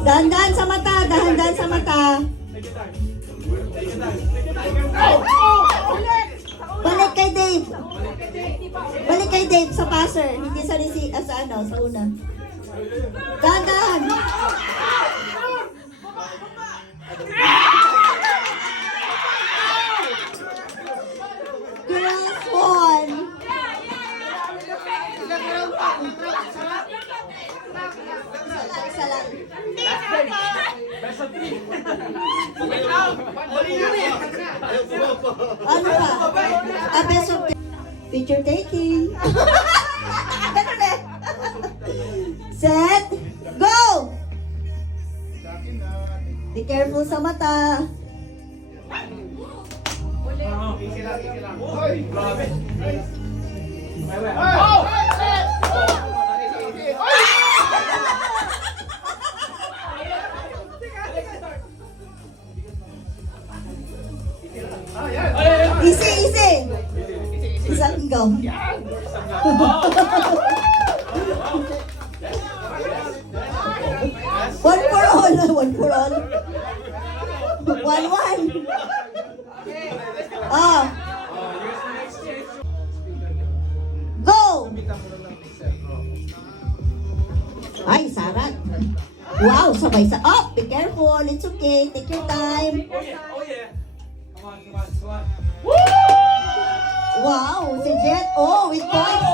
Dahan-dahan sa mata, dahan-dahan sa mata. Balik kay Dave. Balik kay Dave sa passer, hindi sa sa una. Dahan-dahan. Girls won. Isa lang. Ano pa? Best of picture taking. Ganun eh. Set. Go! Be careful sa mata. Easy lang. Hoy! Grabe! Easy. Isang go. One for all. 1-1. Oh. Go! Ay, sarat. Wow, sabay sa... Oh, be careful. It's okay. Take your time. Oh yeah. Come on. Wow, si Jet. Oh, with points.